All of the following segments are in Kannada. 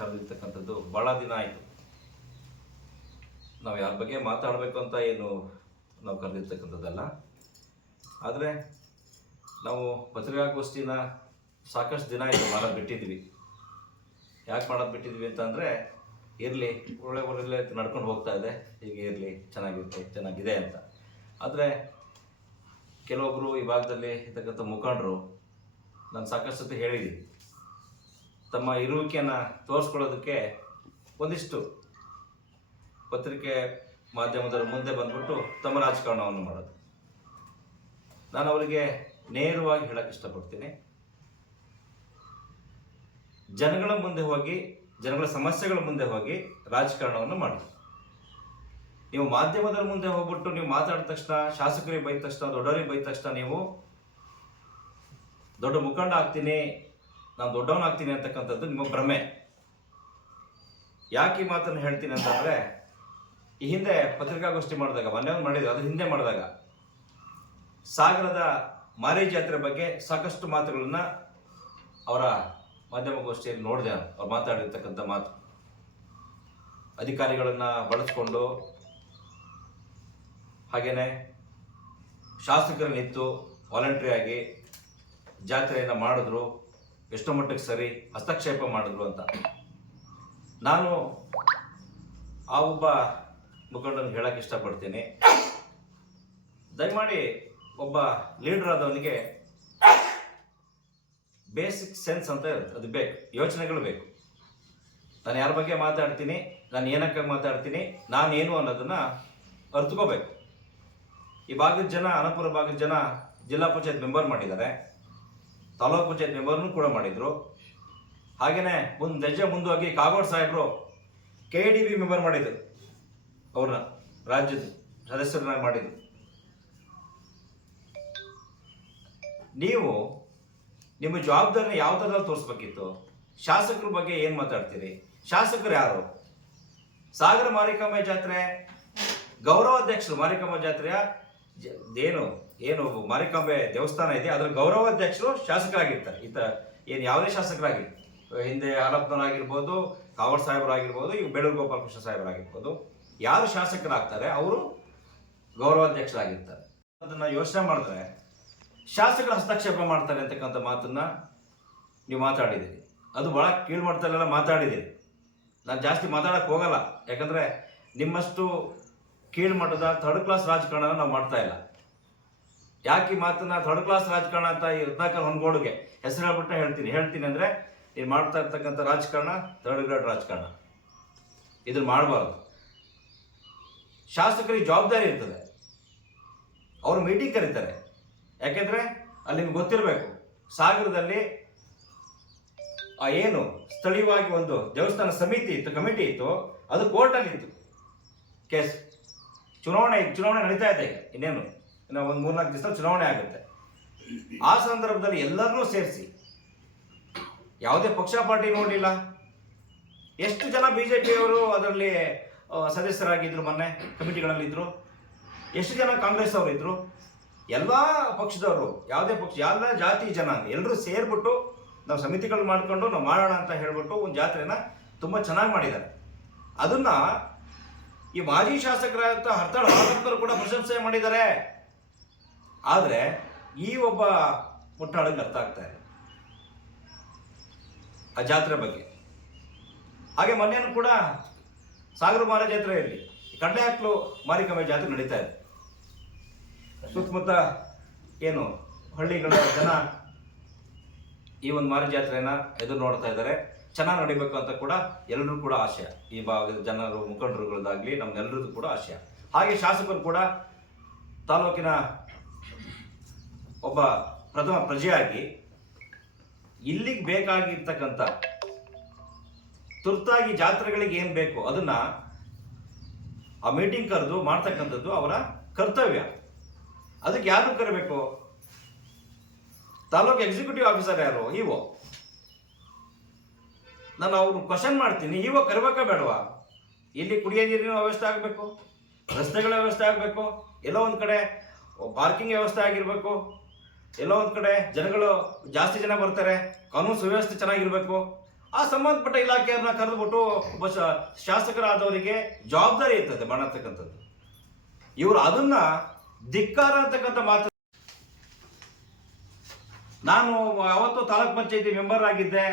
ಕರೆದಿರ್ತಕ್ಕಂಥದ್ದು. ಭಾಳ ದಿನ ಆಯಿತು. ನಾವು ಯಾರ ಬಗ್ಗೆ ಮಾತಾಡಬೇಕು ಅಂತ ಏನು ನಾವು ಕರೆದಿರ್ತಕ್ಕಂಥದ್ದಲ್ಲ. ಆದರೆ ನಾವು ಪತ್ರಿಕಾಗೋಷ್ಠಿನ ಸಾಕಷ್ಟು ದಿನ ಆಯಿತು ಮಾಡೋದು ಬಿಟ್ಟಿದ್ವಿ. ಯಾಕೆ ಮಾಡೋದು ಬಿಟ್ಟಿದ್ವಿ ಅಂತಂದರೆ, ಇರಲಿ ಒಳ್ಳೆ ನಡ್ಕೊಂಡು ಹೋಗ್ತಾ ಇದೆ, ಹೀಗೆ ಇರಲಿ, ಚೆನ್ನಾಗಿದೆ ಅಂತ. ಆದರೆ ಕೆಲವೊಬ್ಬರು ಈ ಭಾಗದಲ್ಲಿ ಇರ್ತಕ್ಕಂಥ ಮುಖಂಡರು, ನಾನು ಸಾಕಷ್ಟು ಸತಿ ಹೇಳಿದ್ದೀನಿ, ತಮ್ಮ ಇರುವಿಕೆಯನ್ನು ತೋರಿಸ್ಕೊಳ್ಳೋದಕ್ಕೆ ಒಂದಿಷ್ಟು ಪತ್ರಿಕೆ ಮಾಧ್ಯಮದವರ ಮುಂದೆ ಬಂದ್ಬಿಟ್ಟು ತಮ್ಮ ರಾಜಕಾರಣವನ್ನು ಮಾಡೋದು. ನಾನು ಅವರಿಗೆ ನೇರವಾಗಿ ಹೇಳಕ್ಕೆ ಇಷ್ಟಪಡ್ತೀನಿ, ಜನಗಳ ಮುಂದೆ ಹೋಗಿ, ಜನಗಳ ಸಮಸ್ಯೆಗಳ ಮುಂದೆ ಹೋಗಿ ರಾಜಕಾರಣವನ್ನು ಮಾಡಿ. ನೀವು ಮಾಧ್ಯಮದವ್ರ ಮುಂದೆ ಹೋಗ್ಬಿಟ್ಟು ನೀವು ಮಾತಾಡಿದ ತಕ್ಷಣ, ಶಾಸಕರಿಗೆ ಬೈದ ತಕ್ಷಣ, ದೊಡ್ಡವರಿಗೆ ಬೈದ ತಕ್ಷಣ ನೀವು ದೊಡ್ಡ ಮುಖಂಡ ಆಗ್ತೀನಿ, ನಾನು ದೊಡ್ಡವನಾಗ್ತೀನಿ ಅಂತಕ್ಕಂಥದ್ದು ನಿಮ್ಮ ಭ್ರಮೆ. ಯಾಕೆ ಈ ಮಾತನ್ನು ಹೇಳ್ತೀನಿ ಅಂತಂದರೆ, ಈ ಹಿಂದೆ ಪತ್ರಿಕಾಗೋಷ್ಠಿ ಮಾಡಿದಾಗ, ಮೊನ್ನೆ ಮಾಡಿದ್ರು, ಅದು ಹಿಂದೆ ಮಾಡಿದಾಗ ಸಾಗರದ ಮಾರಿ ಜಾತ್ರೆ ಬಗ್ಗೆ ಸಾಕಷ್ಟು ಮಾತುಗಳನ್ನು ಅವರ ಮಾಧ್ಯಮಗೋಷ್ಠಿಯಲ್ಲಿ ನೋಡಿದೆ. ಅವ್ರು ಮಾತಾಡಿರ್ತಕ್ಕಂಥ ಮಾತು, ಅಧಿಕಾರಿಗಳನ್ನು ಬಳಸ್ಕೊಂಡು, ಹಾಗೆಯೇ ಶಾಸಕರು ನಿಂತು ವಾಲಂಟ್ರಿ ಆಗಿ ಜಾತ್ರೆಯನ್ನು ಮಾಡಿದ್ರು, ಎಷ್ಟೋ ಮಟ್ಟಿಗೆ ಸರಿ ಹಸ್ತಕ್ಷೇಪ ಮಾಡಿದ್ರು ಅಂತ. ನಾನು ಆ ಒಬ್ಬ ಮುಖಂಡನಿಗೆ ಹೇಳಕ್ಕೆ ಇಷ್ಟಪಡ್ತೀನಿ, ದಯಮಾಡಿ ಒಬ್ಬ ಲೀಡರ್ ಆದವನಿಗೆ ಬೇಸಿಕ್ ಸೆನ್ಸ್ ಅಂತ ಇರುತ್ತೆ, ಅದು ಬೇಕು, ಯೋಚನೆಗಳು ಬೇಕು. ನಾನು ಯಾರ ಬಗ್ಗೆ ಮಾತಾಡ್ತೀನಿ, ನಾನು ಏನಕ್ಕೆ ಮಾತಾಡ್ತೀನಿ, ನಾನೇನು ಅನ್ನೋದನ್ನು ಅರ್ಥಕೋಬೇಕು. ಈ ಭಾಗದ ಜನ, ಅನಪುರ ಭಾಗದ ಜನ ಜಿಲ್ಲಾ ಪಂಚಾಯತ್ ಮೆಂಬರ್ ಮಾಡಿದ್ದಾರೆ, ತಾಲೂಕು ಪಂಚಾಯತ್ ಮೆಂಬರ್ನೂ ಕೂಡ ಮಾಡಿದರು. ಹಾಗೆಯೇ ಹೆಜ್ಜೆ ಮುಂದೋಗಿ ಕಾಗೋಡು ಸಾಹೇಬರು KDB ಮೆಂಬರ್ ಮಾಡಿದರು, ಅವ್ರನ್ನ ರಾಜ್ಯದ ಸದಸ್ಯರನ್ನಾಗಿ ಮಾಡಿದರು. ನೀವು ನಿಮ್ಮ ಜವಾಬ್ದಾರಿನ ಯಾವ ಥರದಲ್ಲಿ ತೋರಿಸ್ಬೇಕಿತ್ತು? ಶಾಸಕರ ಬಗ್ಗೆ ಏನು ಮಾತಾಡ್ತೀರಿ? ಶಾಸಕರು ಯಾರು? ಸಾಗರ ಮಾರಿಕಾಂಬೆ ಜಾತ್ರೆ ಗೌರವಾಧ್ಯಕ್ಷರು, ಮಾರಿಕಾಂಬೆ ಜಾತ್ರೆಯ ಏನು ಮಾರಿಕಾಂಬೆ ದೇವಸ್ಥಾನ ಇದೆ, ಅದರ ಗೌರವಾಧ್ಯಕ್ಷರು ಶಾಸಕರಾಗಿರ್ತಾರೆ. ಏನು ಯಾವುದೇ ಶಾಸಕರಾಗಿ, ಹಿಂದೆ ಹಾಲಪ್ಪನವರಾಗಿರ್ಬೋದು, ಕಾವಡ್ ಸಾಹೇಬರಾಗಿರ್ಬೋದು, ಈಗ ಬೇಳೂರು ಗೋಪಾಲಕೃಷ್ಣ ಸಾಹೇಬರಾಗಿರ್ಬೋದು, ಯಾರು ಶಾಸಕರಾಗ್ತಾರೆ ಅವರು ಗೌರವಾಧ್ಯಕ್ಷರಾಗಿರ್ತಾರೆ. ಅದನ್ನು ಯೋಚನೆ ಮಾಡಿದ್ರೆ ಶಾಸಕರು ಹಸ್ತಕ್ಷೇಪ ಮಾಡ್ತಾರೆ ಅಂತಕ್ಕಂಥ ಮಾತನ್ನು ನೀವು ಮಾತಾಡಿದ್ದೀರಿ. ಅದು ಭಾಳ ಕೀಳ್ಮಟ್ಟದಲ್ಲೆಲ್ಲ ಮಾತಾಡಿದ್ದೀರಿ. ನಾನು ಜಾಸ್ತಿ ಮಾತಾಡೋಕ್ಕೆ ಹೋಗಲ್ಲ, ಯಾಕಂದರೆ ನಿಮ್ಮಷ್ಟು ಕೀಳ್ಮಟ್ಟದ ಥರ್ಡ್ ಕ್ಲಾಸ್ ರಾಜಕಾರಣ ನಾವು ಮಾಡ್ತಾ ಇಲ್ಲ. ಯಾಕೆ ಈ ಮಾತನ್ನು ಥರ್ಡ್ ಕ್ಲಾಸ್ ರಾಜಕಾರಣ ಅಂತ ಈ ರತ್ನಾಕರ್ ಹೊನಗೋಡುಗೆ ಹೆಸರು ಹೇಳ್ತೀನಿ ಅಂದರೆ, ನೀನು ಮಾಡ್ತಾ ಇರ್ತಕ್ಕಂಥ ರಾಜಕಾರಣ ಥರ್ಡ್ ಗ್ರೇಡ್ ರಾಜಕಾರಣ. ಇದನ್ನು ಮಾಡಬಾರ್ದು. ಶಾಸಕರಿಗೆ ಜವಾಬ್ದಾರಿ ಇರ್ತದೆ, ಅವರು ಮೀಟಿಂಗ್ ಕರೀತಾರೆ. ಯಾಕೆಂದರೆ ಅಲ್ಲಿ ನಿಮ್ಗೆ ಗೊತ್ತಿರಬೇಕು, ಸಾಗರದಲ್ಲಿ ಏನು ಸ್ಥಳೀಯವಾಗಿ ಒಂದು ದೇವಸ್ಥಾನ ಸಮಿತಿ ಇತ್ತು, ಕಮಿಟಿ ಇತ್ತು, ಅದು ಕೋರ್ಟಲ್ಲಿ ಇತ್ತು ಕೇಸ್. ಚುನಾವಣೆ ನಡೀತಾ ಇದೆ, ಇನ್ನೇನು ಒಂದು 3-4 ದಿವಸ ಚುನಾವಣೆ ಆಗುತ್ತೆ. ಆ ಸಂದರ್ಭದಲ್ಲಿ ಎಲ್ಲರನ್ನೂ ಸೇರಿಸಿ, ಯಾವುದೇ ಪಕ್ಷ ಪಾರ್ಟಿ ನೋಡಲಿಲ್ಲ, ಎಷ್ಟು ಜನ BJPಯವರು ಅದರಲ್ಲಿ ಸದಸ್ಯರಾಗಿದ್ದರು, ಮೊನ್ನೆ ಕಮಿಟಿಗಳಲ್ಲಿದ್ದರು, ಎಷ್ಟು ಜನ ಕಾಂಗ್ರೆಸ್ ಅವರು ಇದ್ದರು, ಎಲ್ಲ ಪಕ್ಷದವರು, ಯಾವುದೇ ಪಕ್ಷ, ಎಲ್ಲ ಜಾತಿ ಜನಾಂಗ ಎಲ್ಲರೂ ಸೇರಿಬಿಟ್ಟು ನಾವು ಸಮಿತಿಗಳು ಮಾಡಿಕೊಂಡು ನಾವು ಮಾಡೋಣ ಅಂತ ಹೇಳ್ಬಿಟ್ಟು ಒಂದು ಜಾತ್ರೆನ ತುಂಬ ಚೆನ್ನಾಗಿ ಮಾಡಿದ್ದಾರೆ. ಅದನ್ನು ಈ ಮಾಜಿ ಶಾಸಕರಾದ ಹರ್ತಾಳ ಹಾಲಪ್ಪನವರು ಕೂಡ ಪ್ರಶಂಸೆ ಮಾಡಿದ್ದಾರೆ. ಆದರೆ ಈ ಒಬ್ಬ ಮುಟ್ಟಾಳಿಗೆ ಅರ್ಥ ಆಗ್ತಾ ಇದೆ ಆ ಜಾತ್ರೆ ಬಗ್ಗೆ. ಹಾಗೆ ಮೊನ್ನೆನೂ ಕೂಡ ಸಾಗರ ಮಾರ ಜಾತ್ರೆಯಲ್ಲಿ ಕಡ್ಲೆಹಾಕ್ಲು ಮಾರಿಕಾಂಬೆ ಜಾತ್ರೆ ನಡೀತಾ ಇದೆ. ಸುತ್ತಮುತ್ತ ಏನು ಹಳ್ಳಿಗಳ ಜನ ಈ ಒಂದು ಮಾರಿ ಜಾತ್ರೆನ ಎದುರು ನೋಡ್ತಾ ಇದ್ದಾರೆ. ಚೆನ್ನಾಗಿ ನಡಿಬೇಕು ಅಂತ ಕೂಡ ಎಲ್ಲರೂ ಕೂಡ ಆಶಯ, ಈ ಭಾಗದ ಜನರು, ಮುಖಂಡರುಗಳದ್ದಾಗಲಿ ನಮ್ಮೆಲ್ಲರದ್ದು ಕೂಡ ಆಶಯ. ಹಾಗೆ ಶಾಸಕರು ಕೂಡ ತಾಲೂಕಿನ ಒಬ್ಬ ಪ್ರಥಮ ಪ್ರಜೆಯಾಗಿ ಇಲ್ಲಿಗೆ ಬೇಕಾಗಿರ್ತಕ್ಕಂಥ ತುರ್ತಾಗಿ ಜಾತ್ರೆಗಳಿಗೆ ಏನು ಬೇಕು ಅದನ್ನ ಆ ಮೀಟಿಂಗ್ ಕರೆದು ಮಾಡ್ತಕ್ಕಂಥದ್ದು ಅವರ ಕರ್ತವ್ಯ. ಅದಕ್ಕೆ ಯಾರು ಕರಿಬೇಕು? ತಾಲೂಕು ಎಕ್ಸಿಕ್ಯೂಟಿವ್ ಆಫೀಸರ್ ಯಾರು? ಇಒ. ನಾನು ಅವ್ರು ಕ್ವಶನ್ ಮಾಡ್ತೀನಿ, ಇಒ ಕರಿಬೇಕಾ ಬೇಡವಾ? ಇಲ್ಲಿ ಕುಡಿಯೋ ನೀರಿನ ವ್ಯವಸ್ಥೆ ಆಗಬೇಕು, ರಸ್ತೆಗಳ ವ್ಯವಸ್ಥೆ ಆಗಬೇಕು, ಎಲ್ಲೋ ಒಂದು ಕಡೆ ಪಾರ್ಕಿಂಗ್ ವ್ಯವಸ್ಥೆ ಆಗಿರಬೇಕು, ಎಲ್ಲೋ ಒಂದು ಕಡೆ ಜನಗಳು ಜಾಸ್ತಿ ಜನ ಬರ್ತಾರೆ, ಕಾನೂನು ಸುವ್ಯವಸ್ಥೆ ಚೆನ್ನಾಗಿರಬೇಕು, ಆ ಸಂಬಂಧಪಟ್ಟ ಇಲಾಖೆಯನ್ನ ಕರೆದುಬಿಟ್ಟು ಒಬ್ಬ ಶಾಸಕರಾದವರಿಗೆ ಜವಾಬ್ದಾರಿ ಇರ್ತದೆ ಮಾಡತಕ್ಕಂಥದ್ದು. ಇವರು ಅದನ್ನ ಧಿಕ್ಕಾರ ಅಂತಕ್ಕಂಥ ಮಾತು. ನಾನು ಯಾವತ್ತೂ ತಾಲೂಕ್ ಪಂಚಾಯತಿ ಮೆಂಬರ್ ಆಗಿದ್ದೆ,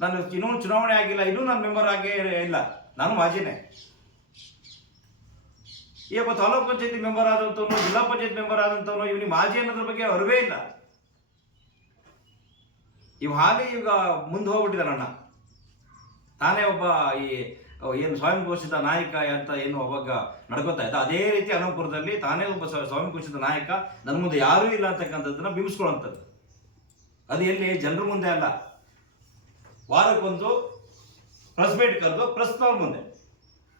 ನಾನು ಇನ್ನೂ ಚುನಾವಣೆ ಆಗಿಲ್ಲ, ಇನ್ನೂ ನಾನು ಮೆಂಬರ್ ಆಗೇ ಇಲ್ಲ, ನಾನು ಮಾಜಿನೇ. ಈ ಒಬ್ಬ ತಾಲೂಕ್ ಪಂಚಾಯತಿ ಮೆಂಬರ್ ಆದಂತವನು, ಜಿಲ್ಲಾ ಪಂಚಾಯತ್ ಮೆಂಬರ್ ಆದಂತವನು, ಇವನಿಗೆ ಮಾಜಿ ಅನ್ನೋದ್ರ ಬಗ್ಗೆ ಅರಿವೇ ಇಲ್ಲ. ಇವ್ ಹಾಗೆ ಈಗ ಮುಂದೆ ಹೋಗ್ಬಿಟ್ಟಿದ್ದಾನಣ್ಣ. ತಾನೇ ಒಬ್ಬ ಈ ಏನು ಸ್ವಯಂ ಘೋಷಿತ ನಾಯಕ ಅಂತ ಏನು ಅವಾಗ ನಡ್ಕೋತಾ ಇದ್ದ, ಅದೇ ರೀತಿ ಅನಂತಪುರದಲ್ಲಿ ತಾನೇ ಒಬ್ಬ ಸ್ವಯಂ ಘೋಷಿತ ನಾಯಕ, ನನ್ನ ಮುಂದೆ ಯಾರೂ ಇಲ್ಲ ಅಂತಕ್ಕಂಥದ್ದನ್ನ ಬಿಂಬಿಸ್ಕೊಳ್ಳುವಂಥದ್ದು. ಅದು ಎಲ್ಲಿ ಜನರ ಮುಂದೆ ಅಲ್ಲ, ವಾರಕ್ಕೊಂದು ಪ್ರೆಸ್ ಮೀಟ್ ಕರೆದು ಪ್ರೆಸ್ನವ್ರ ಮುಂದೆ.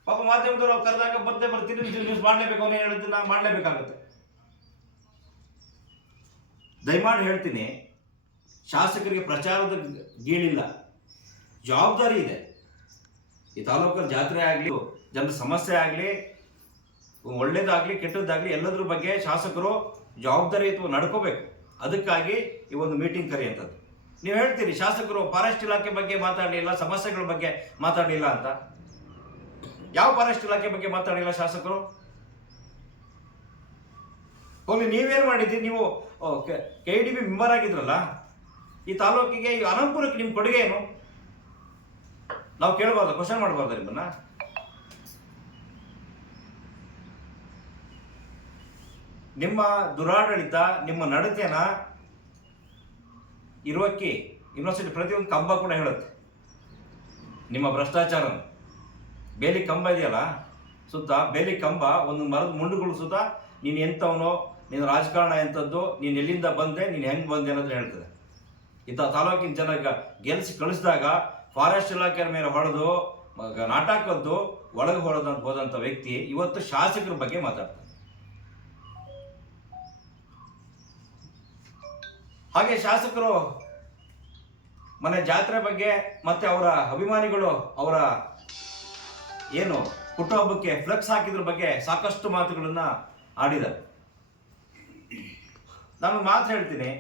ಪಾಪ ಮಾಧ್ಯಮದವ್ರು ಅವ್ರು ಕರೆದಾಗ ಬರ್ತೀನಿ, ನ್ಯೂಸ್ ಮಾಡಲೇಬೇಕು, ಅವನೇ ಹೇಳಿದ್ದನ್ನ ಮಾಡಲೇಬೇಕಾಗುತ್ತೆ. ದಯಮಾಡಿ ಹೇಳ್ತೀನಿ, ಶಾಸಕರಿಗೆ ಪ್ರಚಾರದ ಗೀಳಿಲ್ಲ, ಜವಾಬ್ದಾರಿ ಇದೆ. ಈ ತಾಲೂಕಲ್ಲಿ ಜಾತ್ರೆ ಆಗಲಿ, ಜನರ ಸಮಸ್ಯೆ ಆಗಲಿ, ಒಳ್ಳೇದಾಗಲಿ ಕೆಟ್ಟದ್ದಾಗಲಿ ಎಲ್ಲದ್ರ ಬಗ್ಗೆ ಶಾಸಕರು ಜವಾಬ್ದಾರಿಯುತ ನಡ್ಕೋಬೇಕು. ಅದಕ್ಕಾಗಿ ಈ ಒಂದು ಮೀಟಿಂಗ್ ಕರೆಯುವಂಥದ್ದು. ನೀವು ಹೇಳ್ತೀರಿ ಶಾಸಕರು ಫಾರೆಸ್ಟ್ ಇಲಾಖೆ ಬಗ್ಗೆ ಮಾತಾಡಲಿಲ್ಲ, ಸಮಸ್ಯೆಗಳ ಬಗ್ಗೆ ಮಾತಾಡಲಿಲ್ಲ ಅಂತ. ಯಾವ ಫಾರೆಸ್ಟ್ ಇಲಾಖೆ ಬಗ್ಗೆ ಮಾತಾಡಲಿಲ್ಲ ಶಾಸಕರು? ಹೋಗಿ ನೀವೇನು ಮಾಡಿದ್ದೀರಿ? ನೀವು KDB ಮೆಂಬರ್ ಆಗಿದ್ರಲ್ಲ, ಈ ತಾಲೂಕಿಗೆ, ಈ ಅನಂತಪುರಕ್ಕೆ ನಿಮ್ಮ ಕೊಡುಗೆ ಏನು? ನಾವು ಕೇಳಬಾರ್ದು, ಕ್ವಶನ್ ಮಾಡಬಾರ್ದು ನಿಮ್ಮನ್ನ? ನಿಮ್ಮ ದುರಾಡಳಿತ, ನಿಮ್ಮ ನಡತೆನ ಇರುವಕ್ಕೆ ಯೂನಿವರ್ಸಿಟಿ ಪ್ರತಿಯೊಂದು ಕಂಬ ಕೂಡ ಹೇಳುತ್ತೆ. ನಿಮ್ಮ ಭ್ರಷ್ಟಾಚಾರ ಬೇಲಿ ಕಂಬ ಇದೆಯಲ್ಲ ಸುತ್ತ, ಬೇಲಿ ಕಂಬ ಒಂದು ಮರದ ಮುಂಡುಗಳು ಸುತ್ತ ನೀನು ಎಂಥವನೋ, ನೀನು ರಾಜಕಾರಣ ಎಂಥದ್ದು, ನೀನು ಎಲ್ಲಿಂದ ಬಂದೆ, ನೀನು ಹೆಂಗೆ ಬಂದೆ ಅನ್ನೋದನ್ನ ಹೇಳ್ತದೆ. ಇಂಥ ತಾಲೂಕಿನ ಜನ ಗೆಲ್ಲಿಸಿ ಕಳಿಸಿದಾಗ ಫಾರೆಸ್ಟ್ ಇಲಾಖೆ ಮೇಲೆ ಹೊಡೆದು ನಾಟಕದ್ದು ಒಳಗೆ ಹೋದಂಥ ವ್ಯಕ್ತಿ ಇವತ್ತು ಶಾಸಕರ ಬಗ್ಗೆ ಮಾತಾಡ್ತಾರೆ. ಹಾಗೆ ಶಾಸಕರು ಮನೆ ಜಾತ್ರೆ ಬಗ್ಗೆ ಮತ್ತೆ ಅವರ ಅಭಿಮಾನಿಗಳು ಅವರ ಏನು ಹುಟ್ಟುಹಬ್ಬಕ್ಕೆ ಫ್ಲೆಕ್ಸ್ ಹಾಕಿದ್ರ ಬಗ್ಗೆ ಸಾಕಷ್ಟು ಮಾತುಗಳನ್ನ ಆಡಿದ್ದಾರೆ. ನಾನು ಮಾತು ಹೇಳ್ತೀನಿ,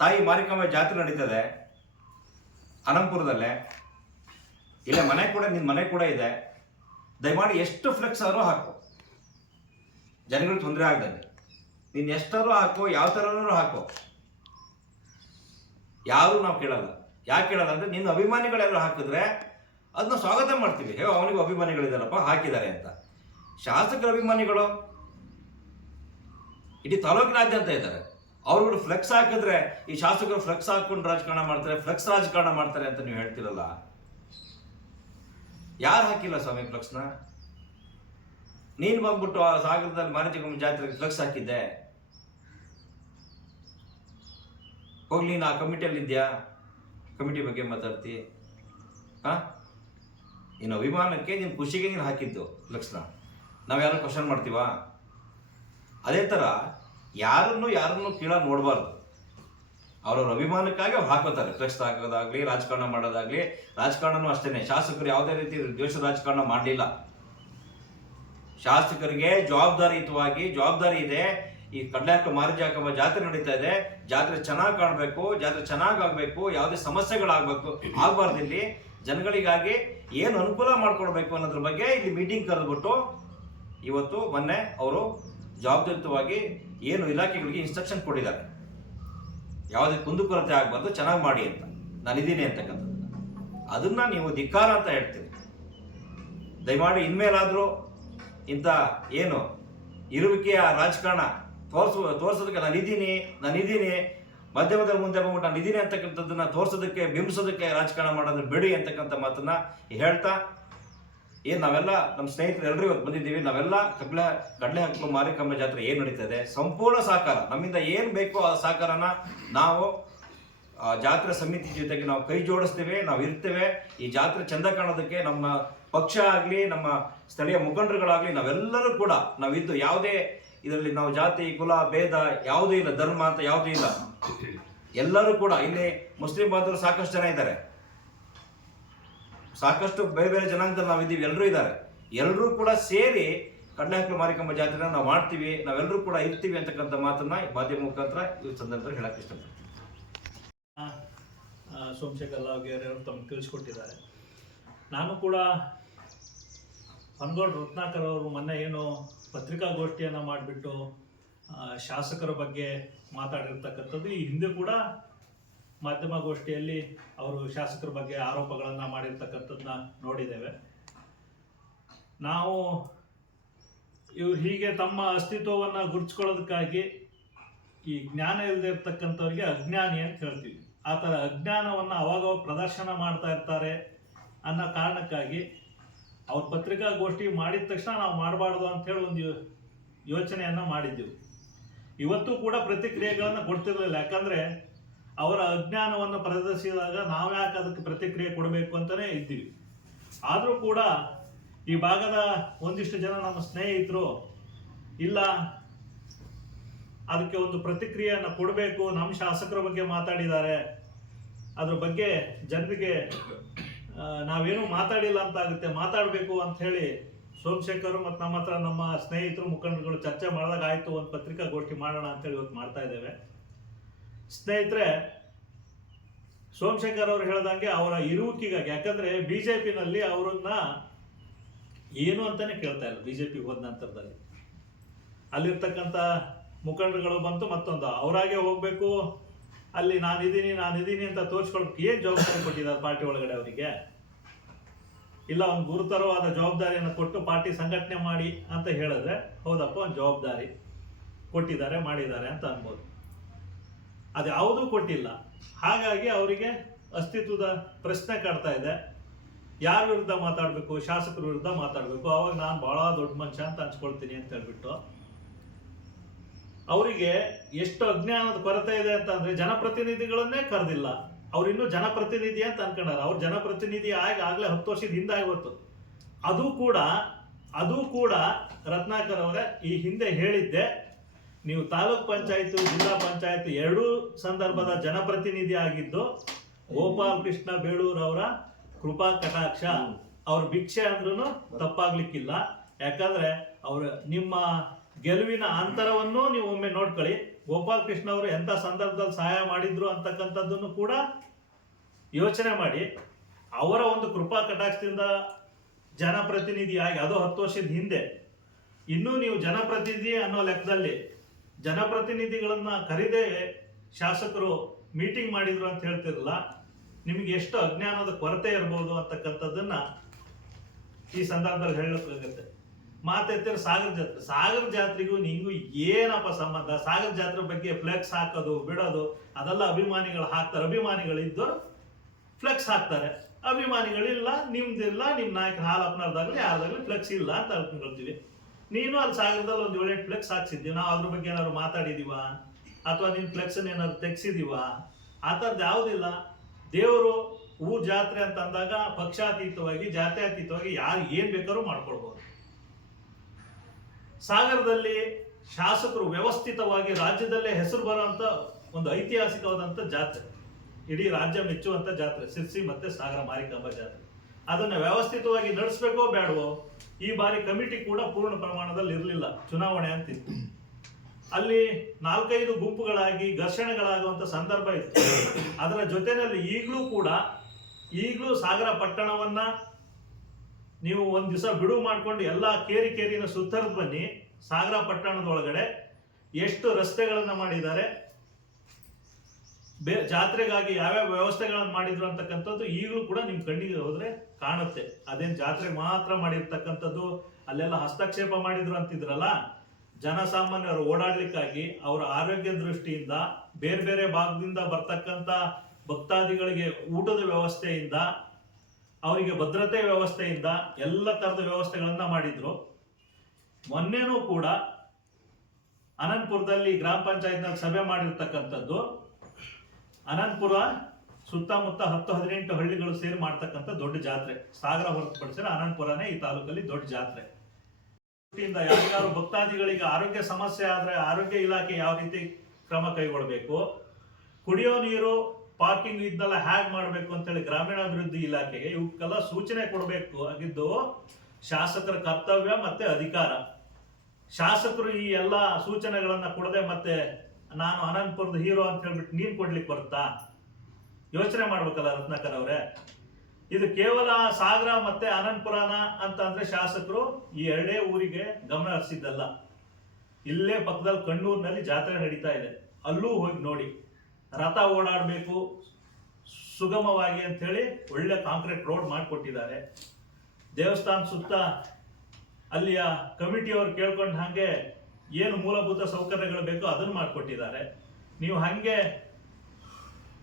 ತಾಯಿ ಮಾರಿಕಾಂಬೆ ಜಾತ್ರೆ ನಡೀತದೆ ಅನಂತಪುರದಲ್ಲೇ, ಇಲ್ಲೇ ಮನೆ ಕೂಡ, ನಿನ್ನ ಮನೆ ಕೂಡ ಇದೆ. ದಯಮಾಡಿ ಎಷ್ಟು ಫ್ಲೆಕ್ಸ್ ಆದರೂ ಹಾಕು, ಜನಗಳಿಗೆ ತೊಂದರೆ ಆಗ್ದಂಗೆ. ನೀನು ಎಷ್ಟಾದ್ರೂ ಹಾಕು, ಯಾವ ಥರನೂ ಹಾಕು, ಯಾರು ನಾವು ಕೇಳಲ್ಲ. ಯಾಕೆ ಕೇಳಲ್ಲ ಅಂದರೆ, ನಿನ್ನ ಅಭಿಮಾನಿಗಳೆಲ್ಲ ಹಾಕಿದ್ರೆ ಅದನ್ನ ಸ್ವಾಗತ ಮಾಡ್ತೀವಿ. ಅವನಿಗೂ ಅಭಿಮಾನಿಗಳಿದಾರಪ್ಪ ಹಾಕಿದ್ದಾರೆ ಅಂತ. ಶಾಸಕರ ಅಭಿಮಾನಿಗಳು ಇಡೀ ತಾಲೂಕಿನಾದ್ಯಂತ ಇದ್ದಾರೆ. ಅವ್ರುಗಳು ಫ್ಲೆಕ್ಸ್ ಹಾಕಿದ್ರೆ ಈ ಶಾಸಕರು ಫ್ಲೆಕ್ಸ್ ಹಾಕೊಂಡು ರಾಜಕಾರಣ ಮಾಡ್ತಾರೆ, ಫ್ಲೆಕ್ಸ್ ರಾಜಕಾರಣ ಮಾಡ್ತಾರೆ ಅಂತ ನೀವು ಹೇಳ್ತಿರಲ್ಲ. ಯಾರು ಹಾಕಿಲ್ಲ ಸ್ವಾಮಿ ಫ್ಲೆಕ್ಸ್ನ? ನೀನು ಬಂದ್ಬಿಟ್ಟು ಆ ಸಾಗರದಲ್ಲಿ ಮಾರಿಕಾಂಬೆ ಜಾತ್ರೆಗೆ ಫ್ಲೆಕ್ಸ್ ಹಾಕಿದ್ದೆ, ಹೋಗ್ಲಿ ನೀನು ಆ ಕಮಿಟಿಯಲ್ಲಿ ಇದೆಯಾ? ಕಮಿಟಿ ಬಗ್ಗೆ ಮಾತಾಡ್ತಿ? ನೀನು ಅಭಿಮಾನಕ್ಕೆ, ನಿನ್ನ ಖುಷಿಗೆ ನೀನು ಹಾಕಿದ್ದು ಫ್ಲೆಕ್ಸ್ನ. ನಾವ್ಯಾರು ಕ್ವಶನ್ ಮಾಡ್ತೀವಾ? ಅದೇ ಥರ ಯಾರನ್ನು ಕೀಳಾಗಿ ನೋಡಬಾರ್ದು. ಅವ್ರವ್ರ ಅಭಿಮಾನಕ್ಕಾಗಿ ಅವ್ರು ಹಾಕೋತಾರೆ. ಫ್ಲೆಕ್ಸ್ ಹಾಕೋದಾಗ್ಲಿ, ರಾಜಕಾರಣ ಮಾಡೋದಾಗ್ಲಿ. ರಾಜಕಾರಣನೂ ಅಷ್ಟೇನೆ, ಶಾಸಕರು ಯಾವುದೇ ರೀತಿ ದ್ವೇಷ ರಾಜಕಾರಣ ಮಾಡಲಿಲ್ಲ. ಶಾಸಕರಿಗೆ ಜವಾಬ್ದಾರಿ ಇದೆ. ಈ ಕಡ್ಲಾಕ ಮಾರಿಕಾಂಬೆ ಜಾತ್ರೆ ನಡೀತಾ ಇದೆ, ಜಾತ್ರೆ ಚೆನ್ನಾಗಿ ಕಾಣಬೇಕು, ಜಾತ್ರೆ ಚೆನ್ನಾಗಿ ಆಗಬೇಕು, ಯಾವುದೇ ಆಗಬಾರ್ದು. ಇಲ್ಲಿ ಜನಗಳಿಗಾಗಿ ಏನು ಅನುಕೂಲ ಮಾಡ್ಕೊಡ್ಬೇಕು ಅನ್ನೋದ್ರ ಬಗ್ಗೆ ಇಲ್ಲಿ ಮೀಟಿಂಗ್ ಕರೆದ್ಬಿಟ್ಟು ಇವತ್ತು ಮೊನ್ನೆ ಅವರು ಜವಾಬ್ದಾರಿಯುತವಾಗಿ ಏನು ಇಲಾಖೆಗಳಿಗೆ ಇನ್ಸ್ಟ್ರಕ್ಷನ್ ಕೊಟ್ಟಿದ್ದಾರೆ. ಯಾವುದೇ ಕುಂದುಕೊರತೆ ಆಗಬಾರ್ದು, ಚೆನ್ನಾಗಿ ಮಾಡಿ ಅಂತ ನಾನಿದ್ದೀನಿ ಅಂತಕ್ಕಂಥದ್ದು. ಅದನ್ನ ನೀವು ಧಿಕ್ಕಾರ ಅಂತ ಹೇಳ್ತೀರಿ. ದಯಮಾಡಿ ಇನ್ಮೇಲಾದರೂ ಇಂಥ ಏನು ಇರುವಿಕೆಯ ರಾಜಕಾರಣ ತೋರಿಸೋದಕ್ಕೆ ನಾನಿದ್ದೀನಿ ಮಾಧ್ಯಮದಲ್ಲಿ ಮುಂದೆ ಬಂದ್ಬಿಟ್ಟು ನಾನಿದ್ದೀನಿ ಅಂತಕ್ಕಂಥದ್ದನ್ನ ತೋರಿಸೋದಕ್ಕೆ, ಬಿಂಬಿಸೋದಕ್ಕೆ ರಾಜಕಾರಣ ಮಾಡೋದ್ರ ಬಿಡಿ ಅಂತಕ್ಕಂಥ ಮಾತನ್ನ ಹೇಳ್ತಾ, ನಾವೆಲ್ಲ ನಮ್ಮ ಸ್ನೇಹಿತರು ಎಲ್ಲರೂ ಇವತ್ತು ಬಂದಿದ್ದೀವಿ. ನಾವೆಲ್ಲ ಕಡಲೆ ಹಾಕಲು ಮಾರಿಕಾಂಬೆ ಜಾತ್ರೆ ಏನು ನಡೀತದೆ ಸಂಪೂರ್ಣ ಸಹಕಾರ, ನಮ್ಮಿಂದ ಏನು ಬೇಕೋ ಆ ಸಹಕಾರನ ನಾವು ಜಾತ್ರೆ ಸಮಿತಿ ಜೊತೆಗೆ ನಾವು ಕೈ ಜೋಡಿಸ್ತೇವೆ, ನಾವು ಇರ್ತೇವೆ. ಈ ಜಾತ್ರೆ ಚಂದ ಕಾಣೋದಕ್ಕೆ ನಮ್ಮ ಪಕ್ಷ ಆಗಲಿ, ನಮ್ಮ ಸ್ಥಳೀಯ ಮುಖಂಡರುಗಳಾಗಲಿ, ನಾವೆಲ್ಲರೂ ಕೂಡ ನಾವಿದ್ದು ಯಾವುದೇ ಇದರಲ್ಲಿ ನಾವು ಜಾತಿ ಕುಲ ಭೇದ ಯಾವುದೂ ಇಲ್ಲ, ಧರ್ಮ ಅಂತ ಯಾವುದೂ ಇಲ್ಲ. ಎಲ್ಲರೂ ಕೂಡ ಇಲ್ಲಿ ಮುಸ್ಲಿಂ ಬಾಂಧವರು ಸಾಕಷ್ಟು ಜನ ಇದ್ದಾರೆ, ಸಾಕಷ್ಟು ಬೇರೆ ಬೇರೆ ಜನಾಂಗದಲ್ಲಿ ನಾವಿದ್ದೀವಿ, ಎಲ್ಲರೂ ಇದ್ದಾರೆ. ಎಲ್ಲರೂ ಕೂಡ ಸೇರಿ ಕಡಲೆ ಹಾಕಲು ಮಾರಿಕಾಂಬೆ ಜಾತ್ರೆನ ನಾವು ಮಾಡ್ತೀವಿ, ನಾವೆಲ್ಲರೂ ಕೂಡ ಇರ್ತೀವಿ ಅಂತಕ್ಕಂಥ ಮಾತನ್ನ ಮಾಧ್ಯಮ ಮುಖಾಂತರ ಈ ಸಂದರ್ಭದಲ್ಲಿ ಹೇಳಕ್ ಇಷ್ಟಪಡ್ತೀನಿ. ಸೋಮಶೇಖರ್ ಲಾವಗೇರಿ ಅವರು ತಮಗೆ ತಿಳಿಸ್ಕೊಟ್ಟಿದ್ದಾರೆ. ನಾನು ಕೂಡ ಹೊನಗೋಡು ರತ್ನಾಕರ್ ಅವರು ಮೊನ್ನೆ ಏನು ಪತ್ರಿಕಾಗೋಷ್ಠಿಯನ್ನು ಮಾಡಿಬಿಟ್ಟು ಶಾಸಕರ ಬಗ್ಗೆ ಮಾತಾಡಿರ್ತಕ್ಕಂಥದ್ದು, ಈ ಹಿಂದೆ ಕೂಡ ಮಾಧ್ಯಮಗೋಷ್ಠಿಯಲ್ಲಿ ಅವರು ಶಾಸಕರ ಬಗ್ಗೆ ಆರೋಪಗಳನ್ನು ಮಾಡಿರ್ತಕ್ಕಂಥದ್ದನ್ನ ನೋಡಿದ್ದೇವೆ. ನಾವು ಇವ್ರು ಹೀಗೆ ತಮ್ಮ ಅಸ್ತಿತ್ವವನ್ನು ಗುರುತಿಸ್ಕೊಳ್ಳೋದಕ್ಕಾಗಿ ಈ ಜ್ಞಾನ ಇಲ್ಲದೆ ಇರ್ತಕ್ಕಂಥವ್ರಿಗೆ ಅಜ್ಞಾನಿ ಅಂತ ಹೇಳ್ತೀವಿ. ಆ ಥರ ಅಜ್ಞಾನವನ್ನು ಅವಾಗ ಪ್ರದರ್ಶನ ಮಾಡ್ತಾ ಇರ್ತಾರೆ ಅನ್ನೋ ಕಾರಣಕ್ಕಾಗಿ ಅವ್ರ ಪತ್ರಿಕಾಗೋಷ್ಠಿ ಮಾಡಿದ ತಕ್ಷಣ ನಾವು ಮಾಡಬಾರ್ದು ಅಂಥೇಳಿ ಒಂದು ಯೋಚನೆಯನ್ನು ಮಾಡಿದ್ದೆವು. ಇವತ್ತು ಕೂಡ ಪ್ರತಿಕ್ರಿಯೆಗಳನ್ನು ಕೊಡ್ತಿರಲಿಲ್ಲ, ಯಾಕಂದರೆ ಅವರ ಅಜ್ಞಾನವನ್ನು ಪ್ರದರ್ಶಿಸಿದಾಗ ನಾವು ಯಾಕೆ ಅದಕ್ಕೆ ಪ್ರತಿಕ್ರಿಯೆ ಕೊಡಬೇಕು ಅಂತಲೇ ಇದ್ದೀವಿ. ಆದರೂ ಕೂಡ ಈ ಭಾಗದ ಒಂದಿಷ್ಟು ಜನ ನಮ್ಮ ಸ್ನೇಹಿತರು ಇಲ್ಲ ಅದಕ್ಕೆ ಒಂದು ಪ್ರತಿಕ್ರಿಯೆಯನ್ನು ಕೊಡಬೇಕು, ನಮ್ಮ ಶಾಸಕರ ಬಗ್ಗೆ ಮಾತಾಡಿದ್ದಾರೆ, ಅದ್ರ ಬಗ್ಗೆ ಜನರಿಗೆ ನಾವೇನು ಮಾತಾಡಿಲ್ಲ ಅಂತ ಆಗುತ್ತೆ, ಮಾತಾಡಬೇಕು ಅಂತ ಹೇಳಿ ಸೋಮಶೇಖರ್ ಮತ್ತು ನಮ್ಮ ಹತ್ರ ನಮ್ಮ ಸ್ನೇಹಿತರು ಮುಖಂಡರುಗಳು ಚರ್ಚೆ ಮಾಡಿದಾಗ ಆಯಿತು ಒಂದು ಪತ್ರಿಕಾಗೋಷ್ಠಿ ಮಾಡೋಣ ಅಂತೇಳಿ ಇವತ್ತು ಮಾಡ್ತಾ ಇದ್ದೇವೆ. ಸ್ನೇಹಿತರೆ, ಸೋಮಶೇಖರ್ ಅವರು ಹೇಳ್ದಂಗೆ ಅವರ ಇರುವಿಕೆಗಾಗಿ, ಯಾಕಂದರೆ BJPನಲ್ಲಿ ಅವರನ್ನ ಏನು ಅಂತಾನೆ ಕೇಳ್ತಾ ಇಲ್ಲ. BJP ಹೋದ ನಂತರದಲ್ಲಿ ಅಲ್ಲಿರ್ತಕ್ಕಂಥ ಮುಖಂಡರುಗಳು ಬಂತು ಮತ್ತೊಂದು ಅವರಾಗೆ ಹೋಗಬೇಕು, ಅಲ್ಲಿ ನಾನಿದ್ದೀನಿ ಅಂತ ತೋರಿಸ್ಕೊಳ್ಬೇಕು. ಏನು ಜವಾಬ್ದಾರಿ ಕೊಟ್ಟಿದ್ದಾರೆ ಪಾರ್ಟಿ ಒಳಗಡೆ ಅವರಿಗೆ? ಇಲ್ಲ ಒಂದು ಗುರುತರವಾದ ಜವಾಬ್ದಾರಿಯನ್ನು ಕೊಟ್ಟು ಪಾರ್ಟಿ ಸಂಘಟನೆ ಮಾಡಿ ಅಂತ ಹೇಳಿದ್ರೆ ಹೌದಪ್ಪ ಒಂದು ಜವಾಬ್ದಾರಿ ಕೊಟ್ಟಿದ್ದಾರೆ ಮಾಡಿದ್ದಾರೆ ಅಂತ ಅನ್ಬೋದು. ಅದು ಯಾವುದೂ ಕೊಟ್ಟಿಲ್ಲ. ಹಾಗಾಗಿ ಅವರಿಗೆ ಅಸ್ತಿತ್ವದ ಪ್ರಶ್ನೆ ಕಾಡ್ತಾ ಇದೆ. ಯಾರ ವಿರುದ್ಧ ಮಾತಾಡಬೇಕು? ಶಾಸಕರ ವಿರುದ್ಧ ಮಾತಾಡಬೇಕು. ಅವಾಗ ನಾನು ಭಾಳ ದೊಡ್ಡ ಮನುಷ್ಯ ಅಂತ ಅನ್ಸ್ಕೊಳ್ತೀನಿ ಅಂತ ಹೇಳ್ಬಿಟ್ಟು ಅವರಿಗೆ ಎಷ್ಟು ಅಜ್ಞಾನದ ಕೊರತೆ ಇದೆ ಅಂತಂದ್ರೆ ಜನಪ್ರತಿನಿಧಿಗಳನ್ನೇ ಕರೆದಿಲ್ಲ. ಅವ್ರು ಇನ್ನೂ ಜನಪ್ರತಿನಿಧಿ ಅಂತ ಅನ್ಕೊಂಡಾರ. ಅವ್ರು ಜನಪ್ರತಿನಿಧಿ ಆಗಲೇ 10 ವರ್ಷದ ಹಿಂದೆ ಆಗಿತ್ತು. ಅದು ಕೂಡ ರತ್ನಾಕರ್ ಅವರೇ ಈ ಹಿಂದೆ ಹೇಳಿದ್ದೆ, ನೀವು ತಾಲೂಕ್ ಪಂಚಾಯತ್ ಜಿಲ್ಲಾ ಪಂಚಾಯತ್ ಎರಡೂ ಸಂದರ್ಭದ ಜನಪ್ರತಿನಿಧಿ ಆಗಿದ್ದು ಗೋಪಾಲ್ ಕೃಷ್ಣ ಬೇಳೂರ್ ಅವರ ಕೃಪಾ ಕಟಾಕ್ಷ, ಅವ್ರ ಭಿಕ್ಷೆ ಅಂದ್ರೂ ತಪ್ಪಾಗ್ಲಿಕ್ಕಿಲ್ಲ. ಯಾಕಂದ್ರೆ ಅವ್ರ ನಿಮ್ಮ ಗೆಲುವಿನ ಅಂತರವನ್ನು ನೀವು ಒಮ್ಮೆ ನೋಡ್ಕೊಳ್ಳಿ. ಗೋಪಾಲ್ ಕೃಷ್ಣ ಅವರು ಎಂಥ ಸಂದರ್ಭದಲ್ಲಿ ಸಹಾಯ ಮಾಡಿದ್ರು ಅಂತಕ್ಕಂಥದ್ದನ್ನು ಕೂಡ ಯೋಚನೆ ಮಾಡಿ. ಅವರ ಒಂದು ಕೃಪಾ ಕಟಾಕ್ಷದಿಂದ ಜನಪ್ರತಿನಿಧಿಯಾಗಿ, ಅದು 10 ವರ್ಷದ ಹಿಂದೆ. ಇನ್ನೂ ನೀವು ಜನಪ್ರತಿನಿಧಿ ಅನ್ನೋ ಲೆಕ್ಕದಲ್ಲಿ ಜನಪ್ರತಿನಿಧಿಗಳನ್ನ ಕರೀದೇ ಶಾಸಕರು ಮೀಟಿಂಗ್ ಮಾಡಿದ್ರು ಅಂತ ಹೇಳ್ತಿರಲ್ಲ, ನಿಮಗೆ ಎಷ್ಟು ಅಜ್ಞಾನದ ಕೊರತೆ ಇರ್ಬೋದು ಅಂತಕ್ಕಂಥದ್ದನ್ನ ಈ ಸಂದರ್ಭದಲ್ಲಿ ಹೇಳಬೇಕಾಗತ್ತೆ. ಮಾತೆತ್ತಿರ ಸಾಗರ ಜಾತ್ರೆಗೂ ನಿಂಗೂ ಏನಪ್ಪ ಸಂಬಂಧ? ಸಾಗರ ಜಾತ್ರೆ ಬಗ್ಗೆ ಫ್ಲೆಕ್ಸ್ ಹಾಕೋದು ಬಿಡೋದು ಅದೆಲ್ಲ ಅಭಿಮಾನಿಗಳು ಹಾಕ್ತಾರೆ. ಅಭಿಮಾನಿಗಳಿದ್ದವರು ಫ್ಲೆಕ್ಸ್ ಹಾಕ್ತಾರೆ, ಅಭಿಮಾನಿಗಳಿಲ್ಲ, ನಿಮ್ದಿಲ್ಲ, ನಿಮ್ಮ ನಾಯಕರ ಹಾಲಪ್ಪನವ್ರದಾಗಲಿ ಯಾರ್ದಾಗಲಿ ಫ್ಲೆಕ್ಸ್ ಇಲ್ಲ ಅಂತ ಅನ್ಕೊಳ್ತೀವಿ. ನೀನು ಅಲ್ಲಿ ಸಾಗರದಲ್ಲಿ ಒಂದು 7-8 ಫ್ಲೆಕ್ಸ್ ಹಾಕ್ಸಿದ್ದೀವಿ, ನಾವು ಅದ್ರ ಬಗ್ಗೆ ಏನಾದ್ರು ಮಾತಾಡಿದೀವ ಅಥವಾ ನಿನ್ನ ಫ್ಲೆಕ್ಸ್ ಏನಾದ್ರು ತೆಗ್ಸಿದೀವ? ಆ ಥರದ್ದು ಯಾವುದಿಲ್ಲ. ದೇವರು ಊರ್ ಜಾತ್ರೆ ಅಂತ ಅಂದಾಗ ಪಕ್ಷಾತೀತವಾಗಿ ಜಾತ್ಯಾತೀತವಾಗಿ ಯಾರು ಏನ್ ಬೇಕಾದ್ರೂ ಮಾಡ್ಕೊಳ್ಬಹುದು. ಸಾಗರದಲ್ಲಿ ಶಾಸಕರು ವ್ಯವಸ್ಥಿತವಾಗಿ ರಾಜ್ಯದಲ್ಲೇ ಹೆಸರು ಬರುವಂತ ಒಂದು ಐತಿಹಾಸಿಕವಾದಂತ ಜಾತ್ರೆ, ಇಡೀ ರಾಜ್ಯ ಮೆಚ್ಚುವಂತ ಜಾತ್ರೆ ಸಿರ್ಸಿ ಮತ್ತೆ ಸಾಗರ ಮಾರಿಕಾಂಬಾ ಜಾತ್ರೆ. ಅದನ್ನ ವ್ಯವಸ್ಥಿತವಾಗಿ ನಡೆಸಬೇಕೋ ಬೇಡವೋ? ಈ ಬಾರಿ ಕಮಿಟಿ ಕೂಡ ಪೂರ್ಣ ಪ್ರಮಾಣದಲ್ಲಿ ಇರಲಿಲ್ಲ, ಚುನಾವಣೆ ಅಂತಿತ್ತು. ಅಲ್ಲಿ 4-5 ಗುಂಪುಗಳಾಗಿ ಘರ್ಷಣೆಗಳಾಗುವಂತ ಸಂದರ್ಭ ಇತ್ತು. ಅದರ ಜೊತೆಯಲ್ಲಿ ಈಗಲೂ ಸಾಗರ ಪಟ್ಟಣವನ್ನ ನೀವು ಒಂದ್ ದಿವಸ ಬಿಡುವು ಮಾಡ್ಕೊಂಡು ಎಲ್ಲ ಕೇರಿನ ಸುತ್ತರಿದು ಬನ್ನಿ. ಸಾಗರ ಪಟ್ಟಣದೊಳಗಡೆ ಎಷ್ಟು ರಸ್ತೆಗಳನ್ನ ಮಾಡಿದ್ದಾರೆ, ಜಾತ್ರೆಗಾಗಿ ಯಾವ್ಯಾವ ವ್ಯವಸ್ಥೆಗಳನ್ನು ಮಾಡಿದ್ರು ಅಂತಕ್ಕಂಥದ್ದು ಈಗಲೂ ಕೂಡ ನಿಮ್ ಕಣ್ಣಿಗೆ ಹೋದ್ರೆ ಕಾಣುತ್ತೆ. ಅದೇನ್ ಜಾತ್ರೆ ಮಾತ್ರ ಮಾಡಿರ್ತಕ್ಕಂಥದ್ದು, ಅಲ್ಲೆಲ್ಲ ಹಸ್ತಕ್ಷೇಪ ಮಾಡಿದ್ರು ಅಂತಿದ್ರಲ್ಲ, ಜನಸಾಮಾನ್ಯರು ಓಡಾಡ್ಲಿಕ್ಕಾಗಿ ಅವರ ಆರೋಗ್ಯ ದೃಷ್ಟಿಯಿಂದ ಬೇರೆ ಬೇರೆ ಭಾಗದಿಂದ ಬರ್ತಕ್ಕಂಥ ಭಕ್ತಾದಿಗಳಿಗೆ ಊಟದ ವ್ಯವಸ್ಥೆಯಿಂದ ಅವರಿಗೆ ಭದ್ರತೆ ವ್ಯವಸ್ಥೆಯಿಂದ ಎಲ್ಲ ತರದ ವ್ಯವಸ್ಥೆಗಳನ್ನ ಮಾಡಿದ್ರು. ಮೊನ್ನೆನೂ ಕೂಡ ಅನಂತಪುರದಲ್ಲಿ ಗ್ರಾಮ ಪಂಚಾಯತ್ನಲ್ಲಿ ಸಭೆ ಮಾಡಿರ್ತಕ್ಕಂಥದ್ದು, ಅನಂತಪುರ ಸುತ್ತಮುತ್ತ 10-18 ಹಳ್ಳಿಗಳು ಸೇರಿ ಮಾಡ್ತಕ್ಕಂಥ ದೊಡ್ಡ ಜಾತ್ರೆ. ಸಾಗರ ಹೊರತುಪಡಿಸಿದ್ರೆ ಅನಂತಪುರನೇ ಈ ತಾಲೂಕಲ್ಲಿ ದೊಡ್ಡ ಜಾತ್ರೆ. ಯಾರ್ಯಾರು ಭಕ್ತಾದಿಗಳಿಗೆ ಆರೋಗ್ಯ ಸಮಸ್ಯೆ ಆದ್ರೆ ಆರೋಗ್ಯ ಇಲಾಖೆ ಯಾವ ರೀತಿ ಕ್ರಮ ಕೈಗೊಳ್ಳಬೇಕು, ಕುಡಿಯೋ ನೀರು ಪಾರ್ಕಿಂಗ್ ಇದನ್ನೆಲ್ಲ ಹ್ಯಾಗ್ ಮಾಡಬೇಕು ಅಂತೇಳಿ ಗ್ರಾಮೀಣಾಭಿವೃದ್ಧಿ ಇಲಾಖೆಗೆ ಇವಕ್ಕೆಲ್ಲ ಸೂಚನೆ ಕೊಡಬೇಕು ಆಗಿದ್ದು ಶಾಸಕರ ಕರ್ತವ್ಯ ಮತ್ತೆ ಅಧಿಕಾರ. ಶಾಸಕರು ಈ ಎಲ್ಲ ಸೂಚನೆಗಳನ್ನ ಕೊಡದೆ ಮತ್ತೆ ನಾನು ಅನಂತಪುರದ ಹೀರೋ ಅಂತ ಹೇಳ್ಬಿಟ್ಟು ನೀನ್ ಕೊಡ್ಲಿಕ್ಕೆ ಬರುತ್ತಾ? ಯೋಚನೆ ಮಾಡ್ಬೇಕಲ್ಲ ರತ್ನಾಕರ್ ಅವರೇ. ಇದು ಕೇವಲ ಸಾಗರ ಮತ್ತೆ ಆನಂದಪುರನ ಅಂತ ಅಂದ್ರೆ ಶಾಸಕರು ಈ ಎರಡೇ ಊರಿಗೆ ಗಮನ ಹರಿಸಿದ್ದಲ್ಲ. ಇಲ್ಲೇ ಪಕ್ಕದಲ್ಲಿ ಕಣ್ಣೂರಿನಲ್ಲಿ ಜಾತ್ರೆ ನಡೀತಾ ಇದೆ, ಅಲ್ಲೂ ಹೋಗಿ ನೋಡಿ. ರಥ ಓಡಾಡಬೇಕು ಸುಗಮವಾಗಿ ಅಂತ ಹೇಳಿ ಒಳ್ಳೆ ಕಾಂಕ್ರೀಟ್ ರೋಡ್ ಮಾಡಿಕೊಟ್ಟಿದ್ದಾರೆ. ದೇವಸ್ಥಾನ ಸುತ್ತ ಅಲ್ಲಿಯ ಕಮಿಟಿಯವರು ಕೇಳ್ಕೊಂಡು ಹಾಗೆ ಏನು ಮೂಲಭೂತ ಸೌಕರ್ಯಗಳು ಬೇಕೋ ಅದನ್ನು ಮಾಡಿಕೊಟ್ಟಿದ್ದಾರೆ. ನೀವು ಹಾಗೆ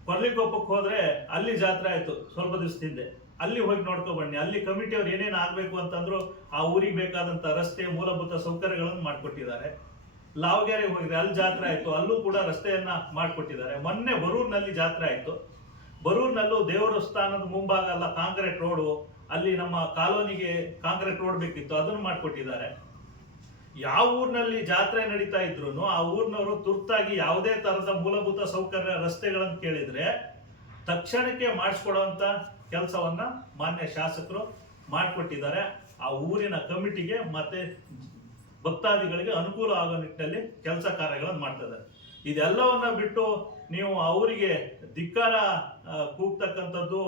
ಕೊರ್ಲಿಕೊಪ್ಪಕ್ಕೆ ಹೋದ್ರೆ ಅಲ್ಲಿ ಜಾತ್ರೆ ಆಯ್ತು ಸ್ವಲ್ಪ ದಿವಸದ ಹಿಂದೆ, ಅಲ್ಲಿ ಹೋಗಿ ನೋಡ್ಕೊ ಬನ್ನಿ. ಅಲ್ಲಿ ಕಮಿಟಿಯವ್ರು ಏನೇನು ಆಗ್ಬೇಕು ಅಂತಂದ್ರು ಆ ಊರಿಗೆ ಬೇಕಾದಂತ ರಸ್ತೆ ಮೂಲಭೂತ ಸೌಕರ್ಯಗಳನ್ನು ಮಾಡಿಕೊಟ್ಟಿದ್ದಾರೆ. ಲಾವಗೆರೆಗೆ ಹೋಗಿದ್ರೆ ಅಲ್ಲಿ ಜಾತ್ರೆ ಆಯ್ತು, ಅಲ್ಲೂ ಕೂಡ ರಸ್ತೆಯನ್ನ ಮಾಡಿಕೊಟ್ಟಿದ್ದಾರೆ. ಮೊನ್ನೆ ಬರೂರಿನಲ್ಲಿ ಜಾತ್ರೆ ಆಯ್ತು, ಬರೂರಿನಲ್ಲೂ ದೇವಸ್ಥಾನದ ಮುಂಭಾಗ ಅಲ್ಲ ಕಾಂಕ್ರೀಟ್ ರೋಡು, ಅಲ್ಲಿ ನಮ್ಮ ಕಾಲೋನಿಗೆ ಕಾಂಕ್ರೀಟ್ ರೋಡ್ ಬೇಕಿತ್ತು, ಅದನ್ನು ಮಾಡಿಕೊಟ್ಟಿದ್ದಾರೆ. ಯಾವ ಊರಿನಲ್ಲಿ ಜಾತ್ರೆ ನಡೀತಾ ಇದ್ರು ಆ ಊರಿನವರು ತುರ್ತಾಗಿ ಯಾವುದೇ ತರದ ಮೂಲಭೂತ ಸೌಕರ್ಯ ರಸ್ತೆಗಳನ್ನು ಕೇಳಿದ್ರೆ ತಕ್ಷಣಕ್ಕೆ ಮಾಡಿಸ್ಕೊಡುವಂತ ಕೆಲಸವನ್ನ ಮಾನ್ಯ ಶಾಸಕರು ಮಾಡಿಕೊಟ್ಟಿದ್ದಾರೆ. ಆ ಊರಿನ ಕಮಿಟಿಗೆ ಮತ್ತೆ ಭಕ್ತಾದಿಗಳಿಗೆ ಅನುಕೂಲ ಆಗೋ ನಿಟ್ಟಿನಲ್ಲಿ ಕೆಲಸ ಕಾರ್ಯಗಳನ್ನು ಮಾಡ್ತಾ ಇದ್ದಾರೆ. ಇದೆಲ್ಲವನ್ನ ಬಿಟ್ಟು ನೀವು ಅವರಿಗೆ ಧಿಕ್ಕಾರ ಕೂಗ್ತಕ್ಕಂಥದ್ದು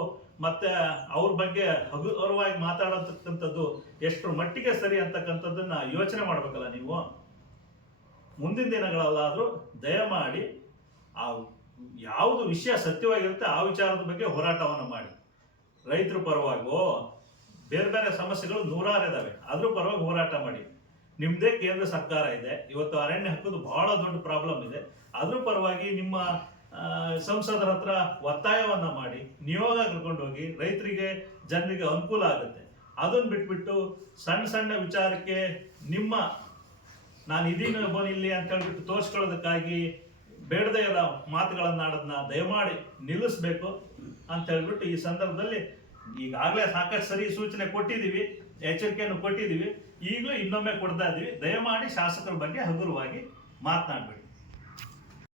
ಮತ್ತೆ ಅವ್ರ ಬಗ್ಗೆ ಹಗುರವಾಗಿ ಮಾತಾಡತಕ್ಕಂಥದ್ದು ಎಷ್ಟರ ಮಟ್ಟಿಗೆ ಸರಿ ಅಂತಕ್ಕಂಥದ್ದನ್ನ ಯೋಚನೆ ಮಾಡ್ಬೇಕಲ್ಲ ನೀವು. ಮುಂದಿನ ದಿನಗಳಲ್ಲಾದ್ರೂ ದಯಮಾಡಿ ಆ ಯಾವುದು ವಿಷಯ ಸತ್ಯವಾಗಿರುತ್ತೆ ಆ ವಿಚಾರದ ಬಗ್ಗೆ ಹೋರಾಟವನ್ನು ಮಾಡಿ. ರೈತರ ಪರವಾಗೋ ಬೇರೆ ಬೇರೆ ಸಮಸ್ಯೆಗಳು ನೂರಾರು ಇದಾವೆ, ಅದ್ರ ಪರವಾಗಿ ಹೋರಾಟ ಮಾಡಿ. ನಿಮ್ದೇ ಕೇಂದ್ರ ಸರ್ಕಾರ ಇದೆ, ಇವತ್ತು ಅರಣ್ಯ ಹಕ್ಕದು ಬಹಳ ದೊಡ್ಡ ಪ್ರಾಬ್ಲಮ್ ಇದೆ, ಅದ್ರ ಪರವಾಗಿ ನಿಮ್ಮ ಸಂಸದರ ಹತ್ರ ಒತ್ತಾಯವನ್ನ ಮಾಡಿ ನಿಯೋಗ ಕರ್ಕೊಂಡು ಹೋಗಿ ರೈತರಿಗೆ ಜನರಿಗೆ ಅನುಕೂಲ ಆಗುತ್ತೆ. ಅದನ್ನ ಬಿಟ್ಬಿಟ್ಟು ಸಣ್ಣ ಸಣ್ಣ ವಿಚಾರಕ್ಕೆ ನಿಮ್ಮ ನಾನು ಇದೀನ ಇಲ್ಲಿ ಅಂತ ಹೇಳ್ಬಿಟ್ಟು ತೋರಿಸ್ಕೊಳ್ಳೋದಕ್ಕಾಗಿ ಬೇಡದೇ ಇರೋ ಮಾತುಗಳನ್ನಾಡೋದನ್ನ ದಯಮಾಡಿ ನಿಲ್ಲಿಸ್ಬೇಕು ಅಂತ ಹೇಳ್ಬಿಟ್ಟು ಈ ಸಂದರ್ಭದಲ್ಲಿ ಈಗಾಗಲೇ ಸಾಕಷ್ಟು ಸರಿ ಸೂಚನೆ ಕೊಟ್ಟಿದ್ದೀವಿ, ಎಚ್ಚರಿಕೆಯನ್ನು ಕೊಟ್ಟಿದ್ದೀವಿ, ಈಗಲೂ ಇನ್ನೊಮ್ಮೆ ಕೊಡ್ತಾ ಇದ್ದೀವಿ. ದಯಮಾಡಿ ಶಾಸಕರ ಬಗ್ಗೆ ಹಗುರವಾಗಿ ಮಾತನಾಡಬೇಡಿ.